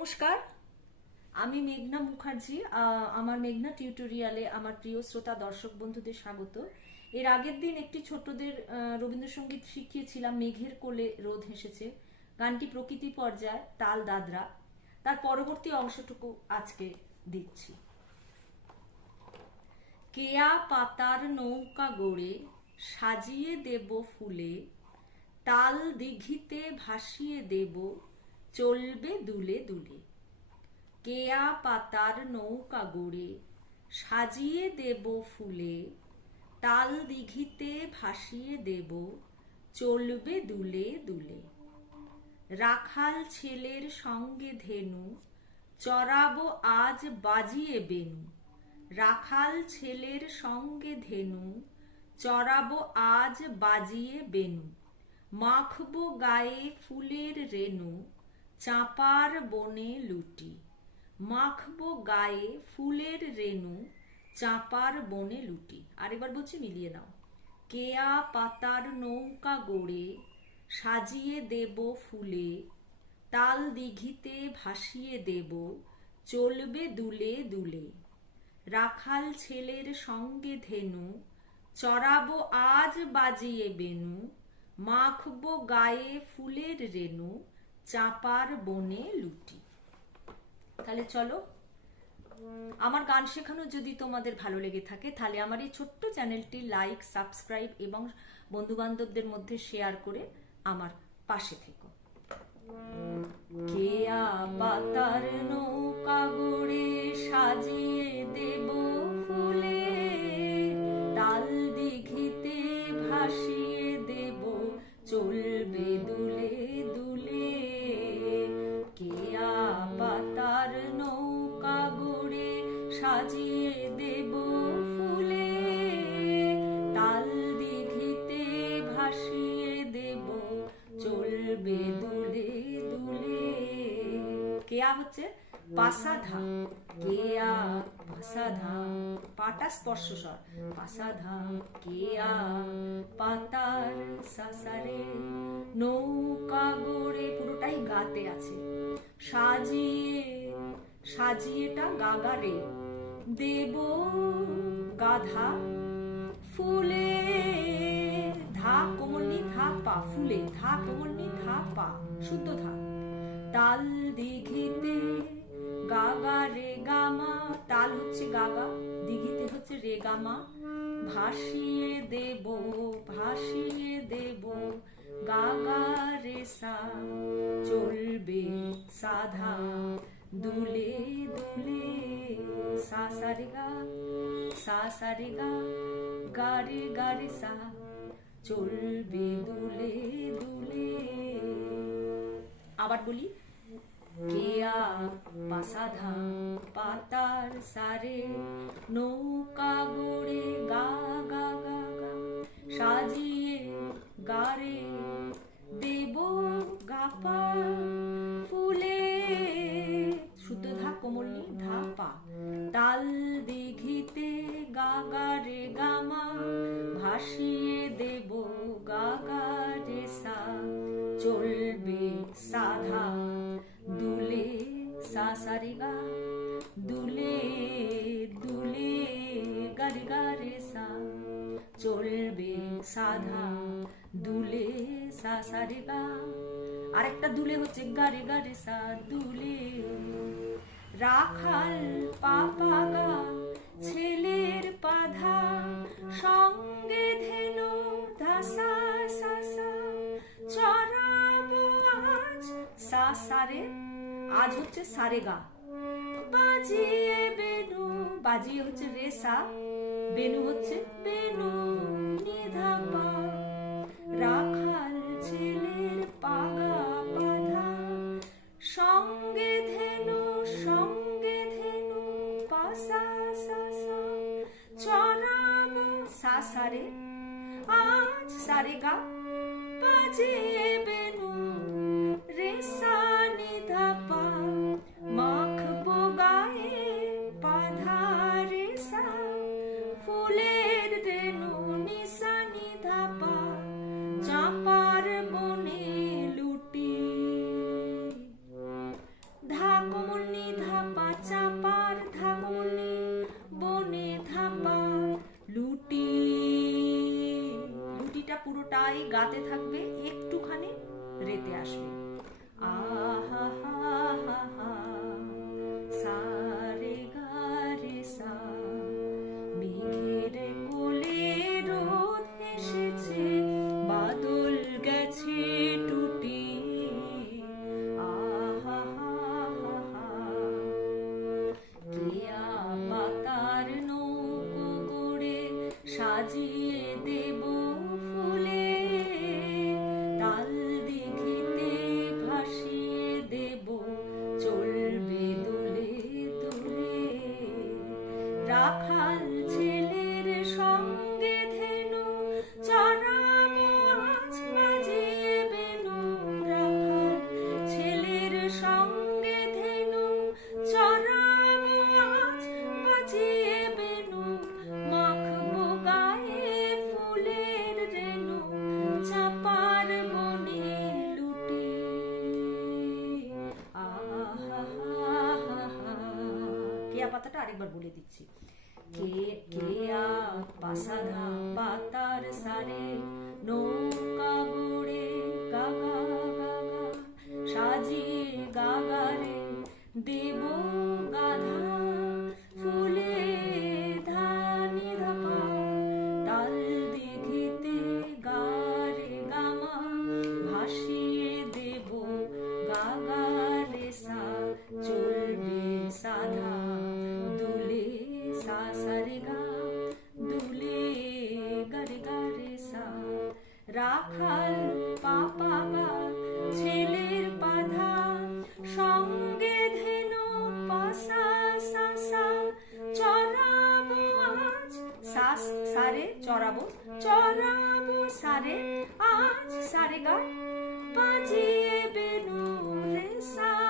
নমস্কার। আমি মেঘনা মুখার্জি আমার মেঘনা টিউটোরিয়ালে আমার প্রিয় শ্রোতা দর্শক বন্ধুদের স্বাগত। এর আগের দিন একটি ছোটদের রবীন্দ্রসঙ্গীত শিখিয়েছিলাম, মেঘের কোলে রোদ হেসেছে, গানটি প্রকৃতি পর্যায়, তাল দাদরা। তার পরবর্তী অংশটুকু আজকে দিচ্ছি কেয়া পাতার নৌকা গড়ে সাজিয়ে দেব ফুলে, তাল দিঘিতে ভাসিয়ে দেব চলবে দুলে দুলে। কেয়া পাতার নৌকা গড়ে, সাজিয়ে দেব ফুলে, তাল দিঘিতে ভাসিয়ে দেব, চলবে দুলে দুলে। রাখাল ছেলের সঙ্গে ধেনু, চড়াবো আজ বাজিয়ে বেনু। রাখাল ছেলের সঙ্গে ধেনু, চড়াবো আজ বাজিয়ে বেনু। মাখবো গায়ে ফুলের রেণু চাঁপার বনে লুটি, মাখবো গায়ে ফুলের রেণু, চাঁপার বনে লুটি। আরেকবার বলছি, মিলিয়ে নাও। কেয়া পাতার নৌকা গড়ে, সাজিয়ে দেব ফুলে, তাল দিঘিতে ভাসিয়ে দেব, চলবে দুলে দুলে। রাখাল ছেলের সঙ্গে ধেনু, চড়াবো আজ বাজিয়ে বেনু, মাখবো গায়ে ফুলের রেণু চাপার বনে লুটি। তাহলে চলো, আমার গান শেখানো যদি তোমাদের ভালো লেগে থাকে, তাহলে আমার এই ছোট্ট চ্যানেলটি লাইক, সাবস্ক্রাইব এবং বন্ধুবান্ধবদের মধ্যে শেয়ার করে আমার পাশে থেকো। দুলে দুলে। কেয়া হচ্ছে পাসাধা। কেয়া, পাসাধা। পাটা স্পর্শ স্বর পাসাধা, কেয়া। পাতার সাসারে নৌকা গড়ে পুরোটাই গাতে আছে। সাজিয়ে, সাজিয়েটা গাগারে। দেব গাধা ফুলে পা ফুলে ধা কোমলনি ধা পা, শুদ্ধ ধা তাল দিঘিতে গাগা রে গামা তাল হচ্ছে গাগা দিঘিতে হচ্ছে রে গামা ভাসিয়ে দেব ভাসিয়ে দেব গাগা রে সা, চলবে সাধা। দুলে দুলে সা সা রে গা, সা সা রে গা গা রে গা রে সা। চলবে দুলে দুলে। আবার বলি কেয়া পাসাধা পাতার সারে নৌকা গড়ে গা গা গা গা, সাজিয়ে গারে চলবে সাধা। দুলে সা সারে গা দুলে দুলে গারে গারে সা। চলবে সাধা, দুলে সা সারে গা আরেকটা দুলে হচ্ছে গারে গারে সা, দুলে। রাখাল পাপাগা, ছেলের পাধা সঙ্গে ধেনু ধাসা সারে, আজ হচ্ছে সারে গা। বাজিয়ে বেনু, বাজিয়ে হচ্ছে রে সা। বেনু হচ্ছে বেনু নিধা পা। রাখাল ছেলের পাগা বাধা। সঙ্গে ধেনু সঙ্গে ধেনু পাসা সাসা চড়াবো সাসারে আজ সারে গা। বাজিয়ে গাতে থাকবে একটুখানি রেতে আসবে। আহা হা পাতাটা আরেকবার বলে দিচ্ছি। কে কেয়া পাসাধা পাতার সারে, নৌকা গড়ে গাগা গাগা সাজিয়ে গাগারে দেব রাখাল পাপাগা ছেলের বাধা। সঙ্গে ধেনু, পাসা, সাসা, চড়াবো আজ সাস, সারে চড়াবো চড়াবো সারে আজ সারে গা বাজিয়ে বেনু রে সা